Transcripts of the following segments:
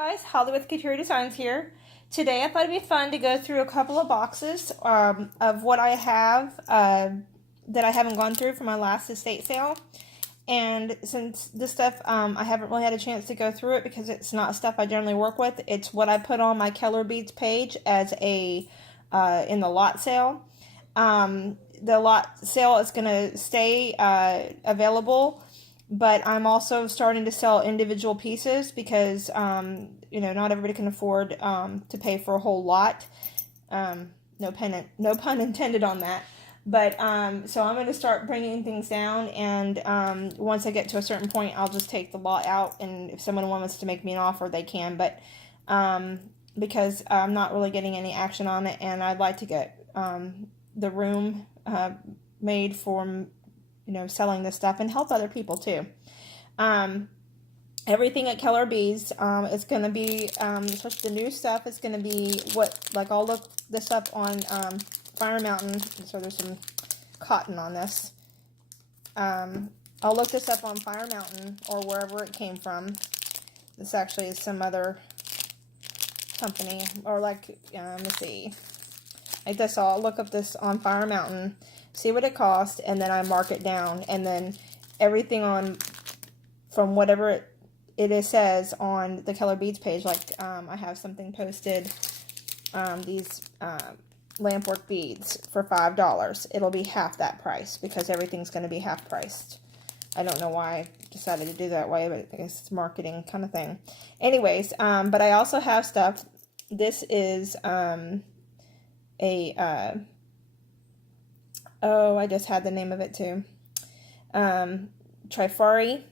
Guys, Holly with Katerie Designs here. Today I thought it'd be fun to go through a couple of boxes of what I have that I haven't gone through for my last estate sale. And since this stuff, I haven't really had a chance to go through it because it's not stuff I generally work with. It's what I put on my Keller Beads page as a in the lot sale. The lot sale is going to stay available, but I'm also starting to sell individual pieces because, you know, not everybody can afford to pay for a whole lot. No pun intended on that. But so I'm going to start bringing things down, and once I get to a certain point, I'll just take the lot out, and if someone wants to make me an offer, they can. But because I'm not really getting any action on it, and I'd like to get the room made for, you know, selling this stuff and help other people too. Everything at Keller Beads is going to be, especially the new stuff, is going to be what, like, I'll look this up on Fire Mountain. So there's some cotton on this. I'll look this up on Fire Mountain or wherever it came from. This actually is some other company, or like, let me see. Like this, I'll look up this on Fire Mountain, see what it costs, and then I mark it down, and then everything on from whatever it says on the Keller Beads page. Like I have something posted, these lampwork beads for $5. It'll be half that price because everything's going to be half priced. I don't know why I decided to do that way, but I guess it's marketing kind of thing. Anyways, but I also have stuff. This is oh, I just had the name of it too. Trifari,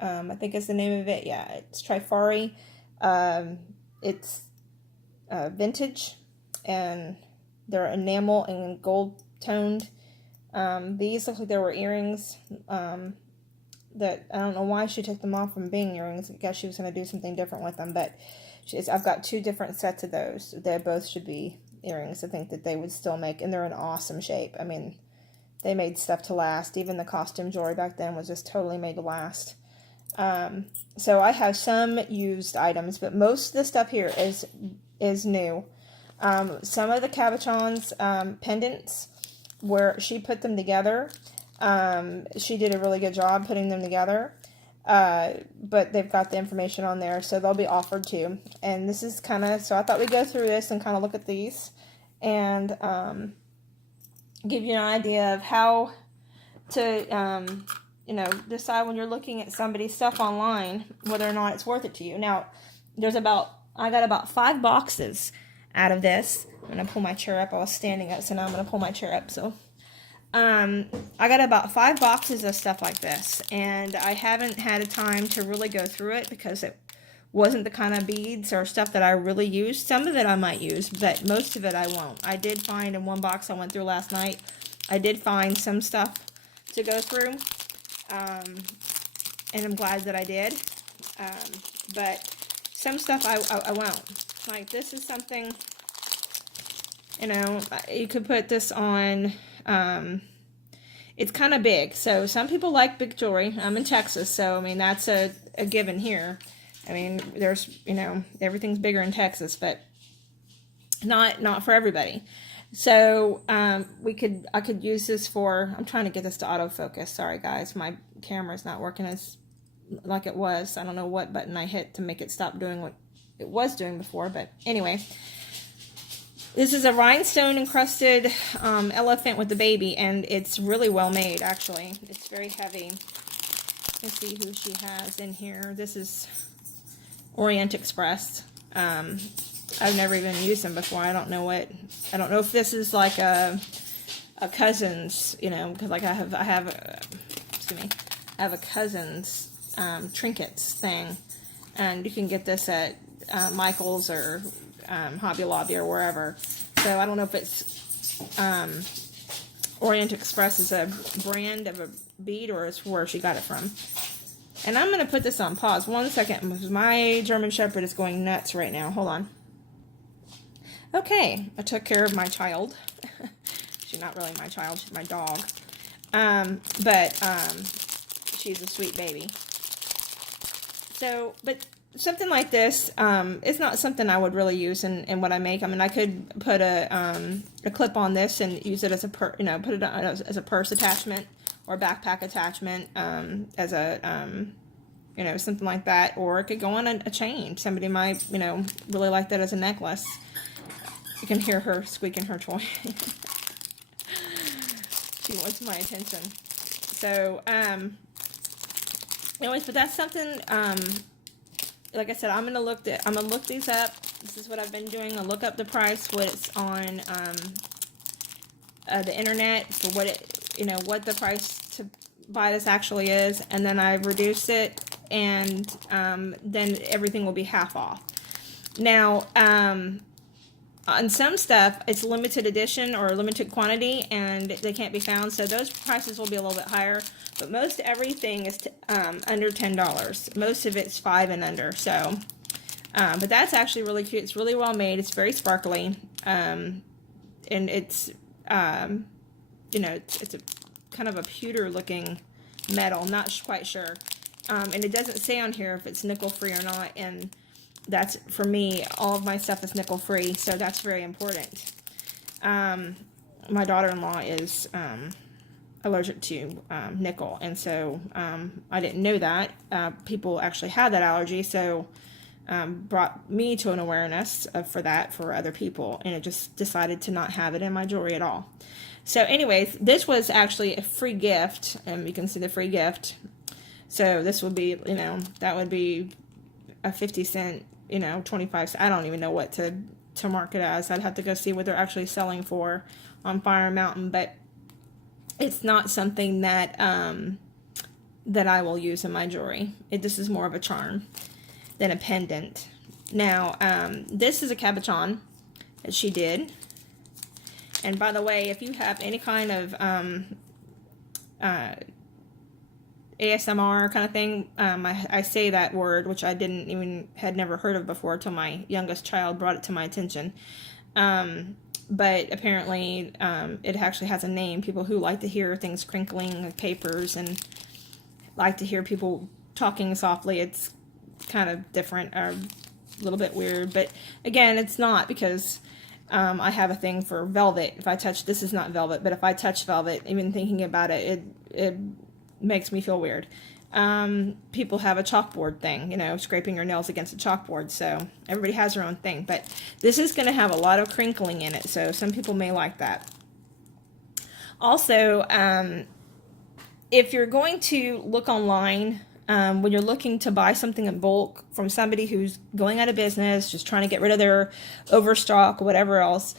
I think is the name of it. Yeah, it's Trifari. It's vintage, and they're enamel and gold toned. These look like they were earrings. That I don't know why she took them off from being earrings. I guess she was going to do something different with them, but I've got two different sets of those. They both should be earrings. I think that they would still make, and they're in awesome shape. I mean, they made stuff to last. Even the costume jewelry back then was just totally made to last. So I have some used items, but most of the stuff here is new. Some of the cabochons, pendants, where she put them together, she did a really good job putting them together. But they've got the information on there, so they'll be offered too. And this is kind of, so I thought we'd go through this and kind of look at these and give you an idea of how to, you know, decide when you're looking at somebody's stuff online whether or not it's worth it to you. Now, I got about 5 boxes out of this. I'm going to pull my chair up. I was standing up, so now I'm going to pull my chair up. So I got about 5 boxes of stuff like this, and I haven't had a time to really go through it because it wasn't the kind of beads or stuff that I really used. Some of it I might use, but most of it I won't. I did find in one box I went through last night, I did find some stuff to go through, and I'm glad that I did, but some stuff I won't. Like this is something, you know, you could put this on. It's kind of big, so some people like big jewelry. I'm in Texas, so I mean that's a given here. I mean, there's, you know, everything's bigger in Texas, but not for everybody. So I could use this for, I'm trying to get this to autofocus. Sorry guys, my camera's not working as like it was. I don't know what button I hit to make it stop doing what it was doing before, but anyway. This is a rhinestone encrusted elephant with the baby, and it's really well made, actually. It's very heavy. Let's see who she has in here. This is Orient Express. I've never even used them before. I don't know if this is like a cousin's, you know, because like I have a cousin's trinkets thing, and you can get this at Michael's or Hobby Lobby or wherever. So I don't know if it's Orient Express is a brand of a bead or it's where she got it from. And I'm going to put this on pause 1 second because my German Shepherd is going nuts right now. Hold on. Okay, I took care of my child. She's not really my child, she's my dog. But she's a sweet baby. So, but something like this is not something I would really use in what I make. I mean, I could put a clip on this and use it as a put it on as a purse attachment or backpack attachment, as a something like that, or it could go on a chain. Somebody might really like that as a necklace. You can hear her squeaking her toy. She wants my attention. So anyways, but that's something. Like I said, I'm gonna look these up. This is what I've been doing. I look up the price, what it's on the internet, for what what the price to buy this actually is, and then I reduce it, and then everything will be half off. Now, on some stuff, it's limited edition or limited quantity, and they can't be found, so those prices will be a little bit higher. But most everything is under $10. Most of it's $5 and under. So, but that's actually really cute. It's really well made. It's very sparkly, and it's it's a kind of a pewter looking metal. Not quite sure, and it doesn't say on here if it's nickel free or not. And that's, for me, all of my stuff is nickel free, so that's very important. My daughter-in-law is allergic to nickel, and so I didn't know that people actually had that allergy, so brought me to an awareness for that for other people, and it just decided to not have it in my jewelry at all. So anyways, this was actually a free gift, and you can see the free gift. So this would be, that would be a 50-cent, 25 cents. I don't even know what to mark it as. I'd have to go see what they're actually selling for on Fire Mountain, but it's not something that that I will use in my jewelry. This is more of a charm than a pendant. Now, this is a cabochon that she did. And by the way, if you have any kind of ASMR kind of thing, I say that word, which I had never heard of before till my youngest child brought it to my attention. But apparently it actually has a name. People who like to hear things crinkling like papers and like to hear people talking softly, it's kind of different, or a little bit weird. But again, it's not, because I have a thing for velvet. If I touch, this is not velvet, but if I touch velvet, even thinking about it, it makes me feel weird. People have a chalkboard thing, scraping your nails against a chalkboard, so everybody has their own thing. But this is going to have a lot of crinkling in it, so some people may like that. Also, if you're going to look online, when you're looking to buy something in bulk from somebody who's going out of business, just trying to get rid of their overstock or whatever else,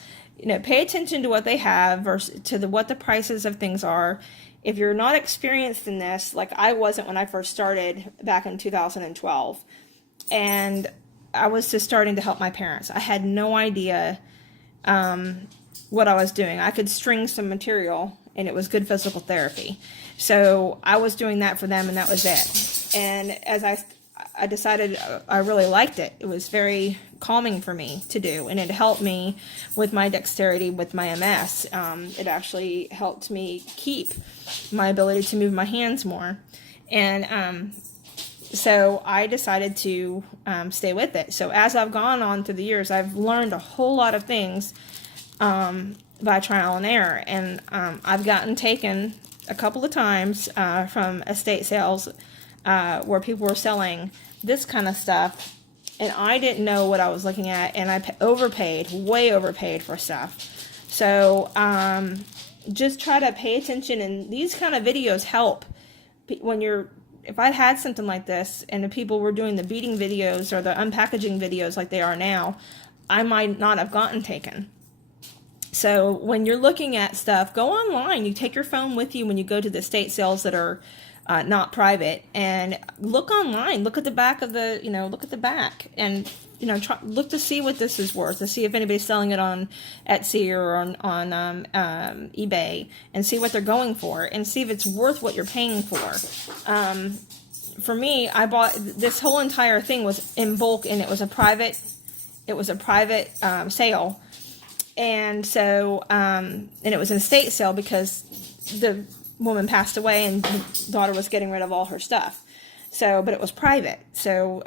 pay attention to what they have versus to what the prices of things are. If you're not experienced in this, like I wasn't when I first started back in 2012, and I was just starting to help my parents. I had no idea what I was doing. I could string some material, and it was good physical therapy. So I was doing that for them, and that was it. And as I decided I really liked it. It was very calming for me to do, and it helped me with my dexterity with my MS. It actually helped me keep my ability to move my hands more. And so I decided to stay with it. So as I've gone on through the years, I've learned a whole lot of things by trial and error. And I've gotten taken a couple of times from estate sales where people were selling this kind of stuff, and I didn't know what I was looking at, and I overpaid, way overpaid for stuff. So just try to pay attention, and these kind of videos help when if I'd had something like this and the people were doing the beading videos or the unpackaging videos like they are now, I might not have gotten taken. So when you're looking at stuff, go online. You take your phone with you when you go to the estate sales that are not private, and look online. Look at the back of the, look at the back, and look to see what this is worth, to see if anybody's selling it on Etsy or on eBay, and see what they're going for, and see if it's worth what you're paying for. For me, I bought this whole entire thing was in bulk, and it was a private sale, and so and it was an estate sale because the woman passed away and the daughter was getting rid of all her stuff. So, but it was private. So,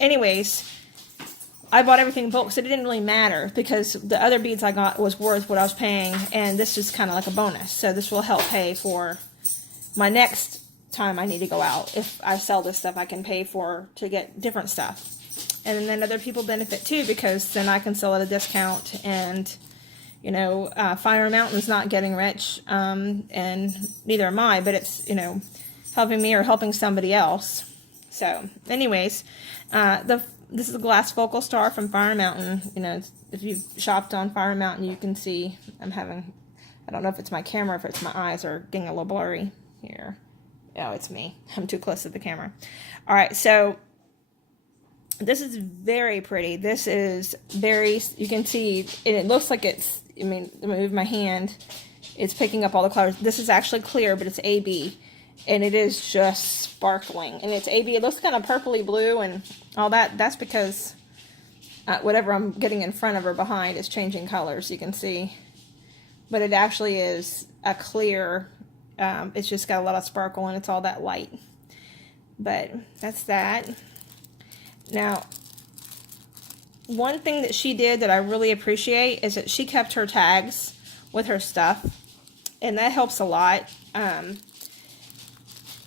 anyways, I bought everything in bulk, so it didn't really matter because the other beads I got was worth what I was paying, and this is kind of like a bonus. So this will help pay for my next time I need to go out. If I sell this stuff, I can pay for to get different stuff. And then other people benefit too, because then I can sell at a discount, and you know, Fire Mountain's not getting rich, and neither am I, but it's, you know, helping me or helping somebody else. So anyways, this is a glass focal star from Fire Mountain. You know, if you've shopped on Fire Mountain, you can see I don't know if it's my camera, if it's my eyes are getting a little blurry here. Oh, it's me. I'm too close to the camera. All right, so this is very pretty. This is very, you can see, and it looks like it's, I mean, let me move my hand. It's picking up all the colors. This is actually clear, but it's AB. And it is just sparkling. And it's AB. It looks kind of purpley blue and all that. That's because whatever I'm getting in front of or behind is changing colors, you can see. But it actually is a clear, it's just got a lot of sparkle and it's all that light. But that's that. Now, one thing that she did that I really appreciate is that she kept her tags with her stuff. And that helps a lot.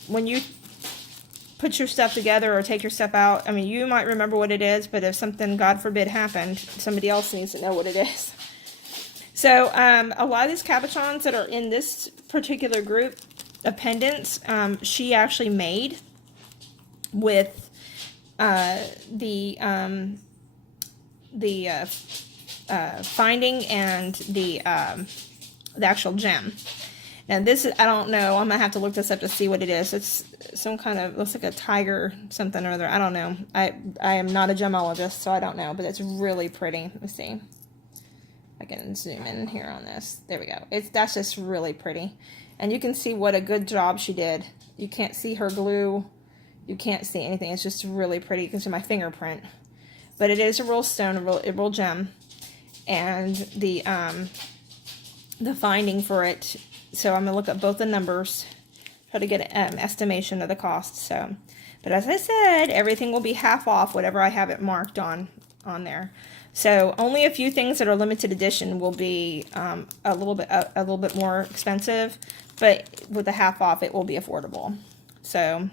When you put your stuff together or take your stuff out, I mean, you might remember what it is, but if something, God forbid, happened, somebody else needs to know what it is. So, a lot of these cabochons that are in this particular group of pendants, she actually made with the finding and the actual gem. Now this is, I don't know, I'm going to have to look this up to see what it is. It's some kind of, looks like a tiger something or other. I don't know. I am not a gemologist, so I don't know, but it's really pretty. Let me see. I can zoom in here on this. There we go. That's just really pretty. And you can see what a good job she did. You can't see her glue. You can't see anything. It's just really pretty. You can see my fingerprint. But it is a real stone, a real gem. And the finding for it, so I'm going to look up both the numbers, try to get an estimation of the cost. So, but as I said, everything will be half off, whatever I have it marked on there. So only a few things that are limited edition will be a little bit more expensive, but with the half off, it will be affordable. So,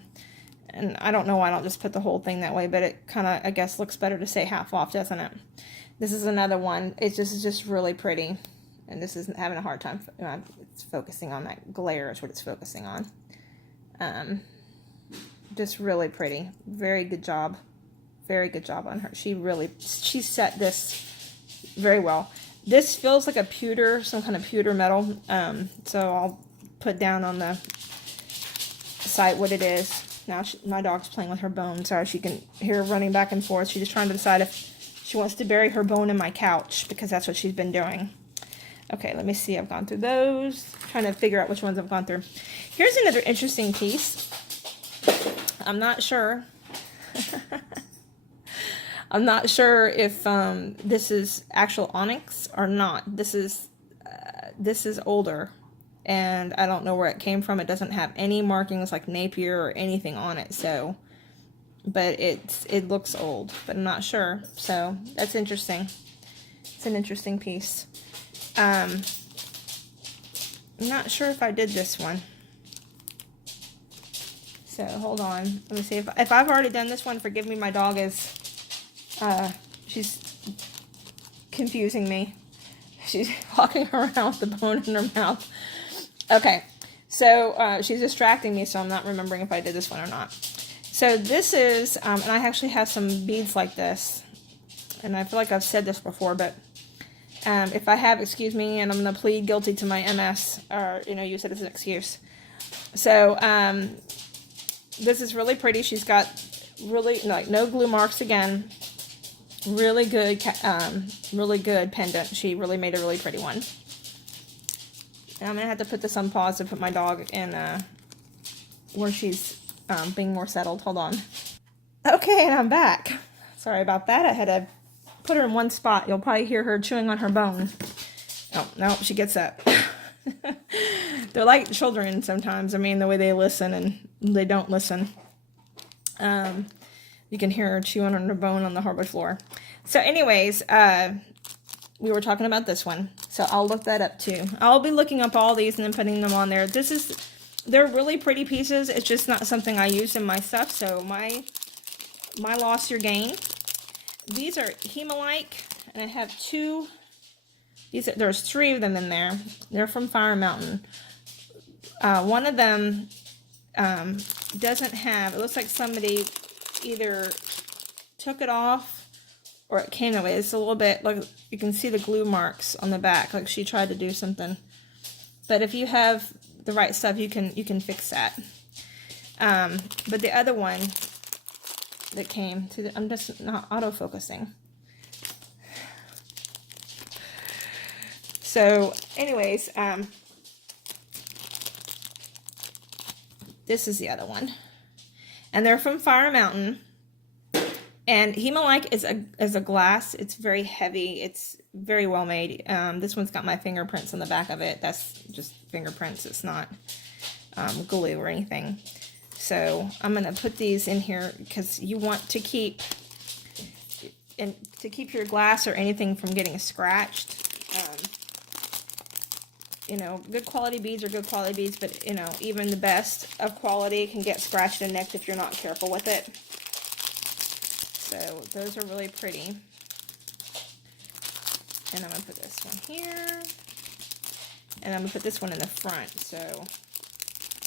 and I don't know why I don't just put the whole thing that way, but it kind of, I guess, looks better to say half off, doesn't it? This is another one. It's just really pretty. And this isn't having a hard time. It's focusing on that glare is what it's focusing on. Just really pretty. Very good job. Very good job on her. She set this very well. This feels like a pewter, some kind of pewter metal. So I'll put down on the site what it is. Now my dog's playing with her bone. Sorry, she can hear her running back and forth. She's just trying to decide if she wants to bury her bone in my couch because that's what she's been doing. Okay, let me see. I've gone through those. Trying to figure out which ones I've gone through. Here's another interesting piece. I'm not sure. I'm not sure if this is actual onyx or not. This is older, and I don't know where it came from. It doesn't have any markings like Napier or anything on it. So, but it looks old, but I'm not sure. So that's interesting. It's an interesting piece. I'm not sure if I did this one. So, hold on. Let me see. If I've already done this one, forgive me. My dog is, she's confusing me. She's walking around with the bone in her mouth. Okay. So, she's distracting me, so I'm not remembering if I did this one or not. So, this is, and I actually have some beads like this. And I feel like I've said this before, but if I have, excuse me, and I'm going to plead guilty to my MS, or, use it as an excuse. So, this is really pretty. She's got really, no glue marks again. Really good pendant. She really made a really pretty one. And I'm going to have to put this on pause to put my dog in, where she's, being more settled. Hold on. Okay, and I'm back. Sorry about that. I had to put her in one spot. You'll probably hear her chewing on her bone. Oh, no, she gets up. They're like children sometimes. I mean, the way they listen and they don't listen. You You can hear her chewing on her bone on the hardwood floor. So anyways, we were talking about this one. So I'll look that up too. I'll be looking up all these and then putting them on there. They're really pretty pieces. It's just not something I use in my stuff. So my loss, your gain. These are Hemalike, and I have two. There's 3 of them in there. They're from Fire Mountain. One of them doesn't have, it looks like somebody either took it off or it came away. It's a little bit, like you can see the glue marks on the back, like she tried to do something. But if you have the right stuff, you can fix that. But the other one that came to I'm just not auto-focusing. So anyways, this is the other one. And they're from Fire Mountain. And Hemalike is a glass. It's very heavy. It's very well made. This one's got my fingerprints on the back of it. That's just fingerprints. It's not glue or anything. So I'm going to put these in here because you want to keep your glass or anything from getting scratched. You know, good quality beads are good quality beads, but, you know, even the best of quality can get scratched and nicked if you're not careful with it. So those are really pretty. And I'm going to put this one here. And I'm going to put this one in the front. So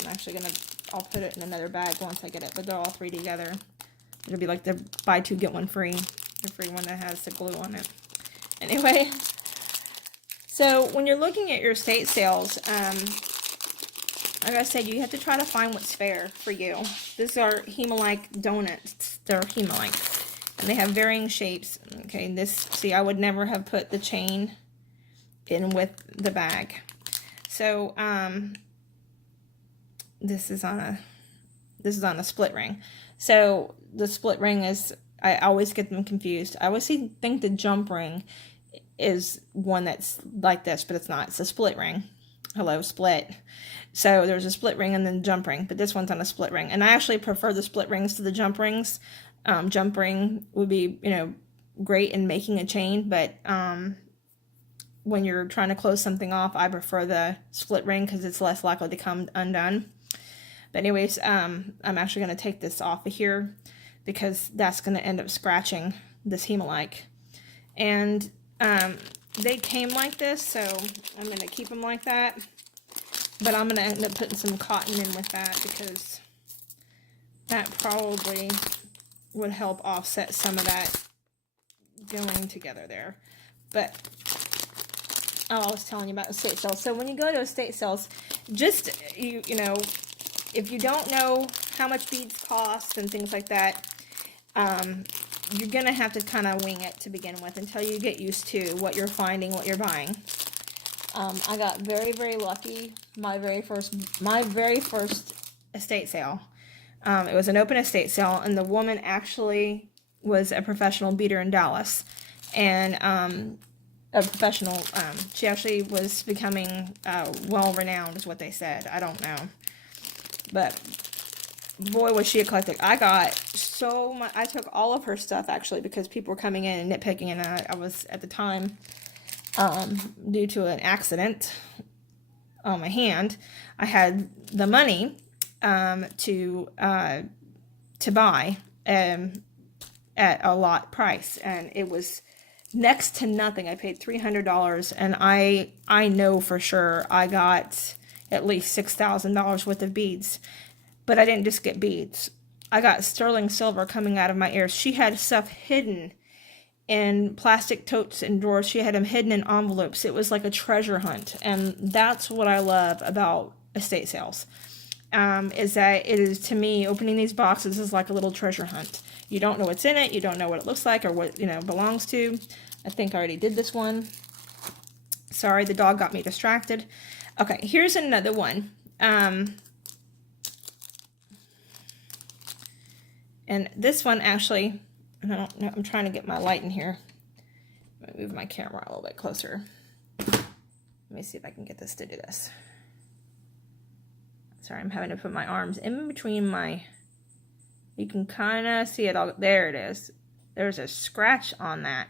I'm actually going to, I'll put it in another bag once I get it. But they're all 3 together. It'll be like the buy 2 get 1 free. The free one that has the glue on it. Anyway. So when you're looking at your estate sales, like I said, you have to try to find what's fair for you. These are Hemalike donuts. They're Hemalike. And they have varying shapes. Okay, see, I would never have put the chain in with the bag. So, this is on a split ring. So, the split ring is, I always get them confused. I always think the jump ring is one that's like this, but it's not. It's a split ring. Hello, split. So there's a split ring and then jump ring, but this one's on a split ring. And I actually prefer the split rings to the jump rings. Jump ring would be, you know, great in making a chain, but when you're trying to close something off, I prefer the split ring because it's less likely to come undone. But anyways, I'm actually going to take this off of here because that's going to end up scratching this Hemalike. And they came like this, so I'm going to keep them like that. But I'm going to end up putting some cotton in with that because that probably would help offset some of that going together there. But I was telling you about estate sales. So when you go to estate sales, just, you know, if you don't know how much beads cost and things like that, you're going to have to kind of wing it to begin with until you get used to what you're finding, what you're buying. I got very, very lucky. My very first estate sale. It was an open estate sale, and the woman actually was a professional beater in Dallas. And a professional, she actually was becoming well-renowned is what they said. I don't know. But boy, was she eclectic. I got so much. I took all of her stuff, actually, because people were coming in and nitpicking, and I was, at the time, due to an accident on my hand, I had the money to buy at a lot price, and it was next to nothing. I paid $300, and I know for sure I got at least $6,000 worth of beads. But I didn't just get beads. I got sterling silver coming out of my ears. She had stuff hidden in plastic totes and drawers. She had them hidden in envelopes. It was like a treasure hunt. And that's what I love about estate sales. Is that it is, to me, opening these boxes is like a little treasure hunt. You don't know what's in it. You don't know what it looks like or what, you know, belongs to. I think I already did this one. Sorry, the dog got me distracted. Okay, here's another one. And this one actually, I don't know, I'm trying to get my light in here. Let me move my camera a little bit closer. Let me see if I can get this to do this. Sorry, I'm having to put my arms in between my, You can kind of see it all. There it is. There's a scratch on that.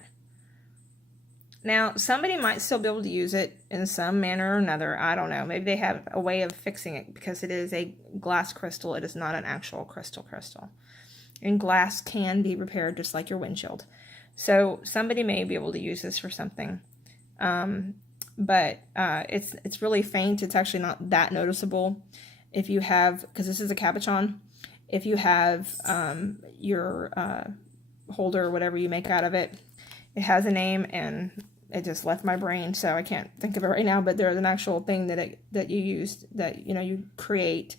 Now, somebody might still be able to use it in some manner or another. I don't know. Maybe they have a way of fixing it because it is a glass crystal. It is not an actual crystal. And glass can be repaired just like your windshield. So somebody may be able to use this for something. But it's really faint. It's actually not that noticeable. If you have, because this is a cabochon, if you have your holder or whatever you make out of it, it has a name, and it just left my brain, so I can't think of it right now, but there's an actual thing that you use, that, you know, you create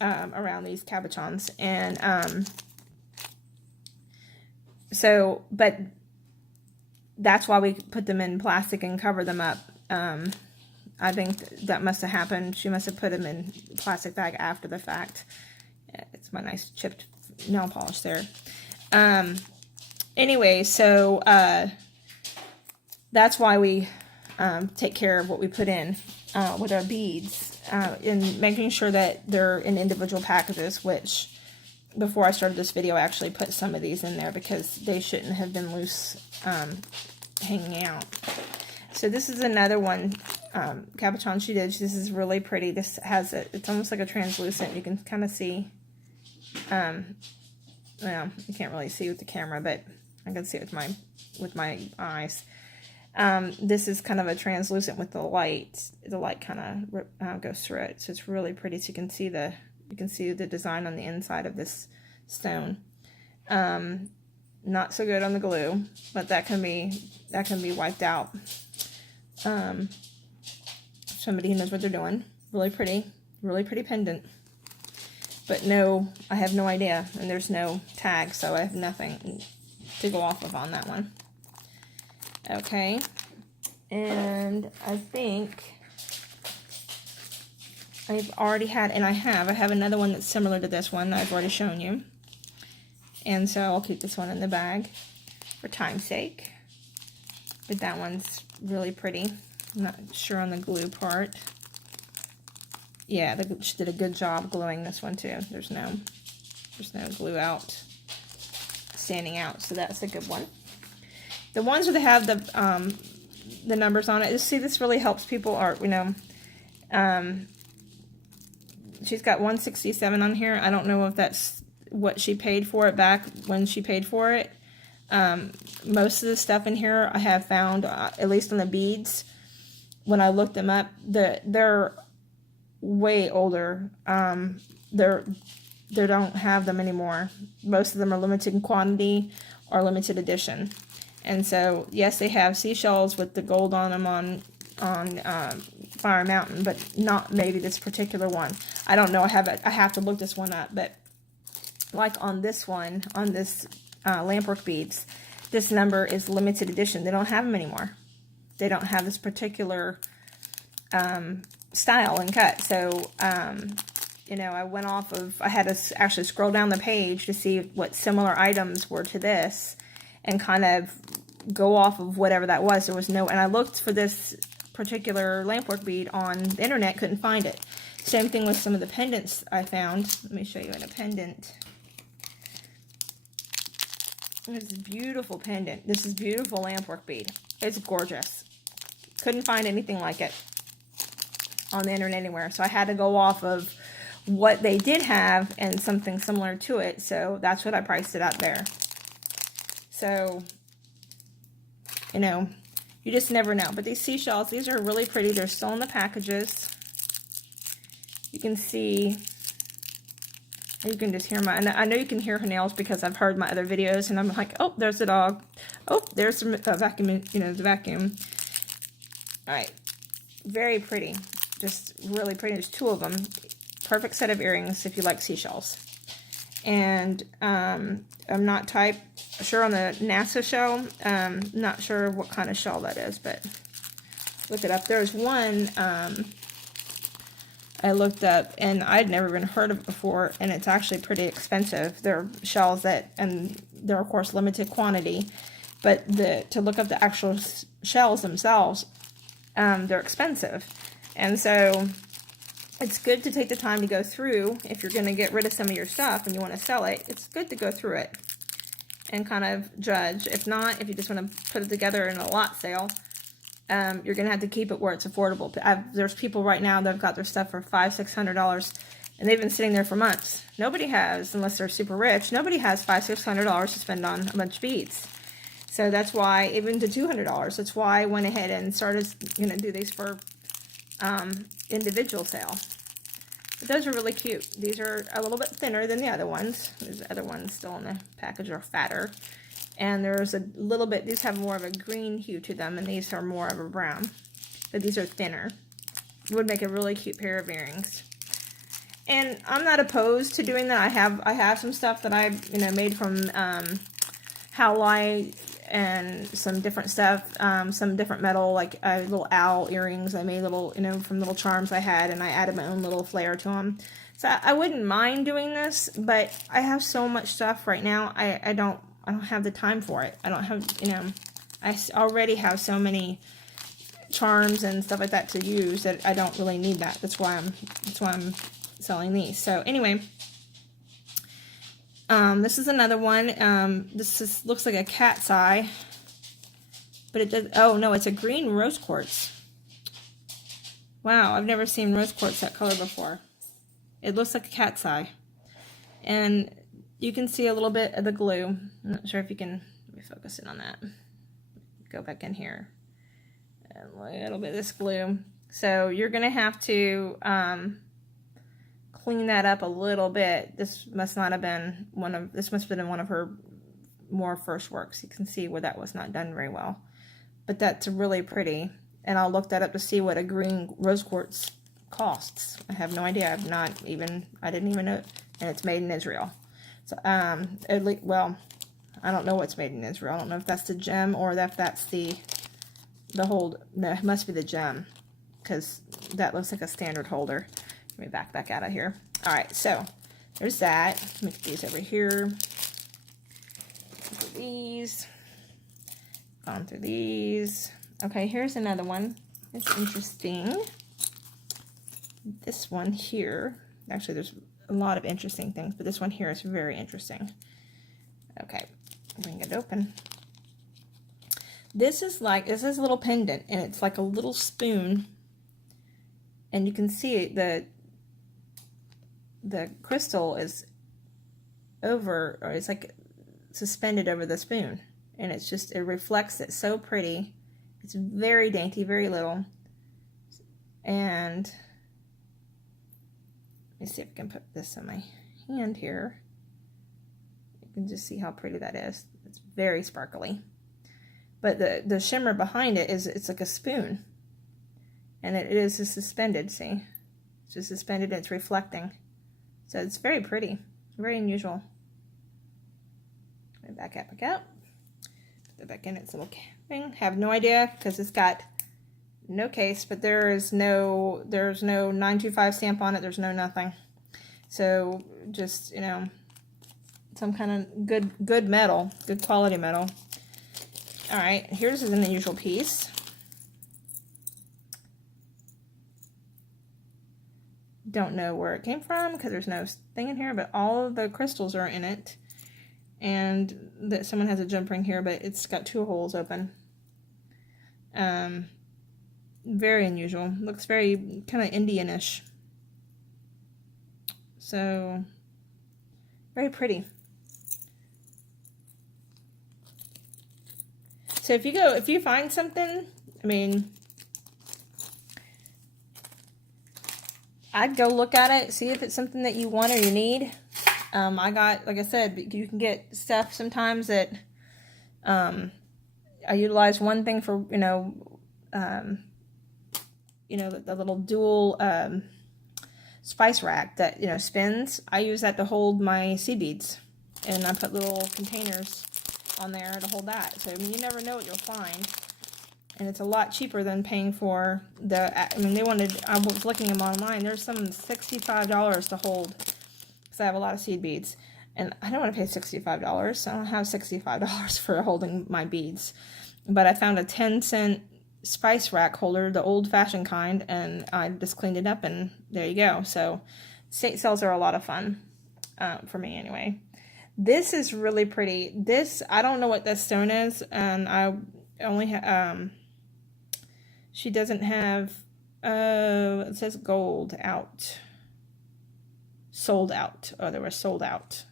around these cabochons. And so, but that's why we put them in plastic and cover them up. I think that must have happened. She must have put them in plastic bag after the fact. It's my nice chipped nail polish there. Anyway, so that's why we take care of what we put in with our beads, and making sure that they're in individual packages, which before I started this video I actually put some of these in there because they shouldn't have been loose hanging out. So this is another one, cabochon she did. This is really pretty. This has it's almost like a translucent. You can kind of see, well, you can't really see with the camera, but I can see it with my eyes. This is kind of a translucent with the light. The light kind of goes through it, so it's really pretty. So you can see the design on the inside of this stone. Not so good on the glue, but that can be wiped out. Somebody who knows what they're doing. Really pretty pendant. But no, I have no idea, and there's no tag, so I have nothing to go off of on that one. Okay, and I think I've already had, and I have another one that's similar to this one that I've already shown you. And so I'll keep this one in the bag for time's sake. But that one's really pretty. I'm not sure on the glue part. Yeah, she did a good job gluing this one too. There's no glue standing out, so that's a good one. The ones where they have the numbers on it, you see, this really helps people, or you know, she's got 167 on here. I don't know if that's what she paid for it back when she paid for it. Most of the stuff in here I have found, at least on the beads, when I looked them up, they're way older. They don't have them anymore. Most of them are limited in quantity or limited edition. And so, yes, they have seashells with the gold on them on Fire Mountain, but not maybe this particular one. I don't know. I have to look this one up. But like on this one, on this lampwork beads, this number is limited edition. They don't have them anymore. They don't have this particular style and cut. So, you know, I had to actually scroll down the page to see what similar items were to this and kind of go off of whatever that was. There was no, and I looked for this particular lampwork bead on the internet, couldn't find it. Same thing with some of the pendants I found. Let me show you in a pendant. This is beautiful pendant. This is beautiful lampwork bead. It's gorgeous. Couldn't find anything like it on the internet anywhere. So I had to go off of what they did have and something similar to it. So that's what I priced it out there. So, you know, you just never know. But these seashells, these are really pretty. They're still in the packages. You can see, you can just hear I know you can hear her nails because I've heard my other videos, and I'm like, oh, there's the dog. Oh, there's the vacuum, you know, the vacuum. All right. Very pretty. Just really pretty. There's two of them. Perfect set of earrings if you like seashells. And I'm not sure on the NASA shell. Not sure what kind of shell that is, but look it up. There's one I looked up, and I'd never even heard of it before, and it's actually pretty expensive. They're shells and they're of course limited quantity, but to look up the actual shells themselves, they're expensive. And so it's good to take the time to go through. If you're going to get rid of some of your stuff and you want to sell it, it's good to go through it and kind of judge. If not, if you just want to put it together in a lot sale, you're going to have to keep it where it's affordable. There's people right now that have got their stuff for $500-$600, and they've been sitting there for months. Nobody has, unless they're super rich, nobody has $500-$600 to spend on a bunch of beads. So that's why, even to $200, that's why I went ahead and started, do these for individual sale. But those are really cute. These are a little bit thinner than the other ones. There's the other ones still in the package are fatter. And there's a little bit, these have more of a green hue to them, and these are more of a brown. But these are thinner. It would make a really cute pair of earrings. And I'm not opposed to doing that. I have some stuff that I've made from howlite and some different stuff, some different metal, like little owl earrings. I made little, from little charms I had, and I added my own little flair to them. So I wouldn't mind doing this, but I have so much stuff right now. I don't have the time for it. I don't have, I already have so many charms and stuff like that to use that I don't really need that. That's why I'm selling these. So anyway, this is another one. Looks like a cat's eye, but it does. Oh no, it's a green rose quartz. Wow, I've never seen rose quartz that color before. It looks like a cat's eye, and you can see a little bit of the glue. I'm not sure if you can. Let me focus in on that. Go back in here, and a little bit of this glue. So you're gonna have to clean that up a little bit. This must have been one of her more first works. You can see where that was not done very well, but that's really pretty. And I'll look that up to see what a green rose quartz costs. I have no idea. I didn't even know. And it's made in Israel. So well, I don't know what's made in Israel. I don't know if that's the gem or if that's the hold. No, it must be the gem, because that looks like a standard holder. Let me back out of here. All right, so there's that. Let me put these over here. Look at these. Gone through these. Okay, here's another one. It's interesting. This one here. Actually, there's a lot of interesting things, but this one here is very interesting. Okay, bring it open. This is a little pendant, and it's like a little spoon, and you can see the crystal is over, or it's like suspended over the spoon, and it reflects it so pretty. It's very dainty, very little. And let me see if I can put this on my hand here. You can just see how pretty that is. It's very sparkly. But the shimmer behind it it's like a spoon. And it is just suspended, see? It's just suspended and it's reflecting. So it's very pretty. Very unusual. Back out. Put that back in its little thing. Have no idea, because it's got no case, but there's no 925 stamp on it. There's no nothing. So just, some kind of good metal, good quality metal. All right, here's an unusual piece. Don't know where it came from because there's no thing in here, but all of the crystals are in it. And that someone has a jump ring here, but it's got 2 holes open. Very unusual. Looks very kind of Indian-ish. So very pretty. So if you find something, I mean, I'd go look at it, see if it's something that you want or you need. Like I said, you can get stuff sometimes that, I utilize one thing for, the little dual, spice rack that, spins. I use that to hold my seed beads, and I put little containers on there to hold that. So, I mean, you never know what you'll find. And it's a lot cheaper than paying for I was looking them online. There's some $65 to hold, because I have a lot of seed beads. And I don't want to pay $65. I don't have $65 for holding my beads. But I found a 10-cent spice rack holder, the old-fashioned kind, and I just cleaned it up, and there you go. So estate sales are a lot of fun, for me anyway. This is really pretty. This, I don't know what this stone is, and I only have, she doesn't have, it says gold out. Sold out. Oh, they were sold out.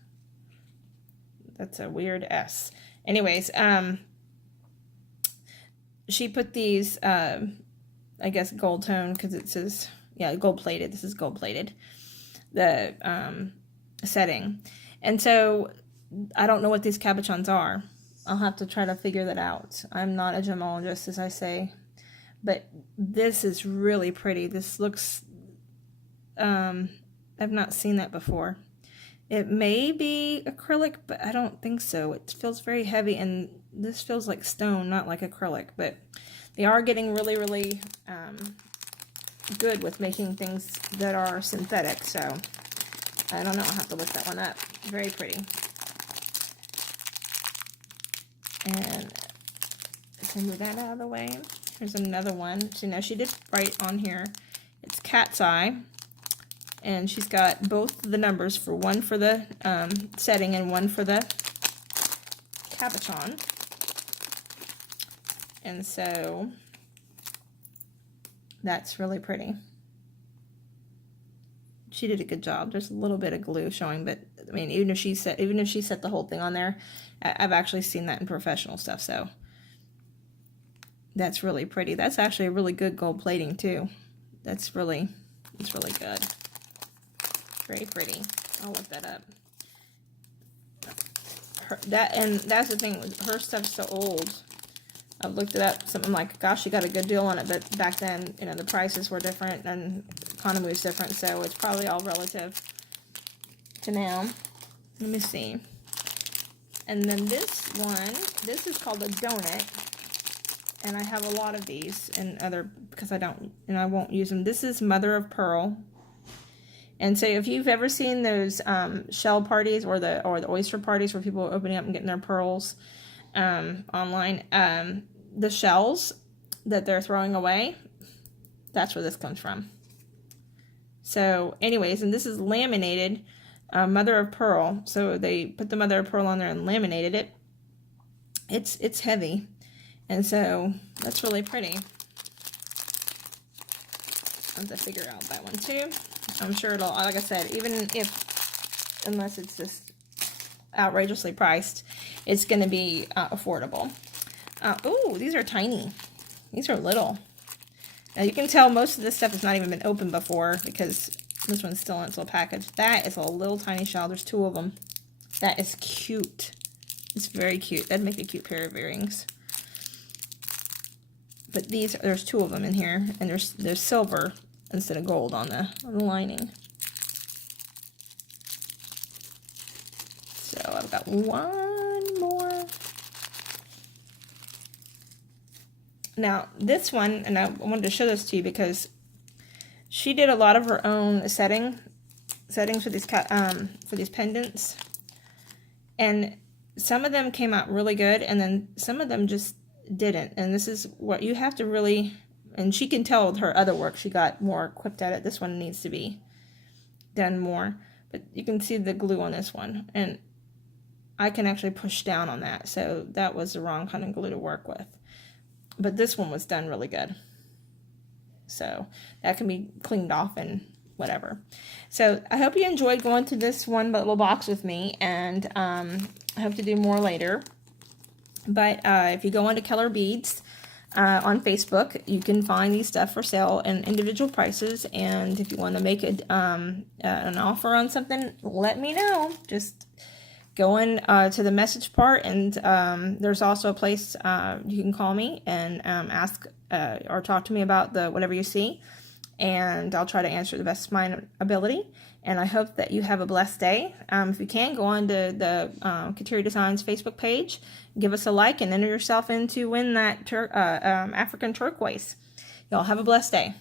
That's a weird S. Anyways, she put these, I guess gold tone, because it says, yeah, gold plated. This is gold plated. The setting. And so I don't know what these cabochons are. I'll have to try to figure that out. I'm not a gemologist, as I say, but this is really pretty. This looks, I've not seen that before. It may be acrylic, but I don't think so. It feels very heavy, and this feels like stone, not like acrylic, but they are getting really, really good with making things that are synthetic, so I don't know. I'll have to look that one up. Very pretty. And let's move that out of the way. Here's another one. So now she did write on here, it's cat's eye. And she's got both the numbers, for one for the setting and one for the cabochon. And so that's really pretty. She did a good job. There's a little bit of glue showing, but I mean, even if she set the whole thing on there, I've actually seen that in professional stuff. So that's really pretty. That's actually a really good gold plating too. It's really good. Very pretty. I'll look that up. And that's the thing, her stuff's so old. I've looked it up, something like, gosh, she got a good deal on it, but back then, you know, the prices were different and the economy was different, so it's probably all relative to now. Let me see. And then this one, this is called a donut, and I have a lot of these and because I won't use them. This is mother of pearl. And so if you've ever seen those shell parties or the oyster parties where people are opening up and getting their pearls online, the shells that they're throwing away, that's where this comes from. So anyways, and this is laminated mother of pearl. So they put the mother of pearl on there and laminated it. It's heavy, and so that's really pretty. I have to figure out that one too. I'm sure it'll, like I said, unless it's just outrageously priced, it's going to be affordable. Ooh, these are tiny. These are little. Now you can tell most of this stuff has not even been opened before, because this one's still in its little package. That is a little tiny shell. There's two of them. That is cute. It's very cute. That'd make a cute pair of earrings. But there's two of them in here, and there's silver instead of gold on the lining. So I've got one more. Now this one, and I wanted to show this to you because she did a lot of her own settings for these pendants, and some of them came out really good, and then some of them just didn't. And this is what you have to really, and she can tell with her other work, she got more equipped at it. This one needs to be done more, but you can see the glue on this one, and I can actually push down on that, so that was the wrong kind of glue to work with. But this one was done really good, so that can be cleaned off and whatever. So I hope you enjoyed going through this one little box with me, and I hope to do more later. But if you go onto Keller Beads on Facebook, you can find these stuff for sale in individual prices. And if you want to make an offer on something, let me know. Just go in to the message part, and there's also a place you can call me and ask or talk to me about whatever you see, and I'll try to answer the best of my ability. And I hope that you have a blessed day. If you can, go on to the Katerie Designs Facebook page, give us a like, and enter yourself in to win that African turquoise. Y'all have a blessed day.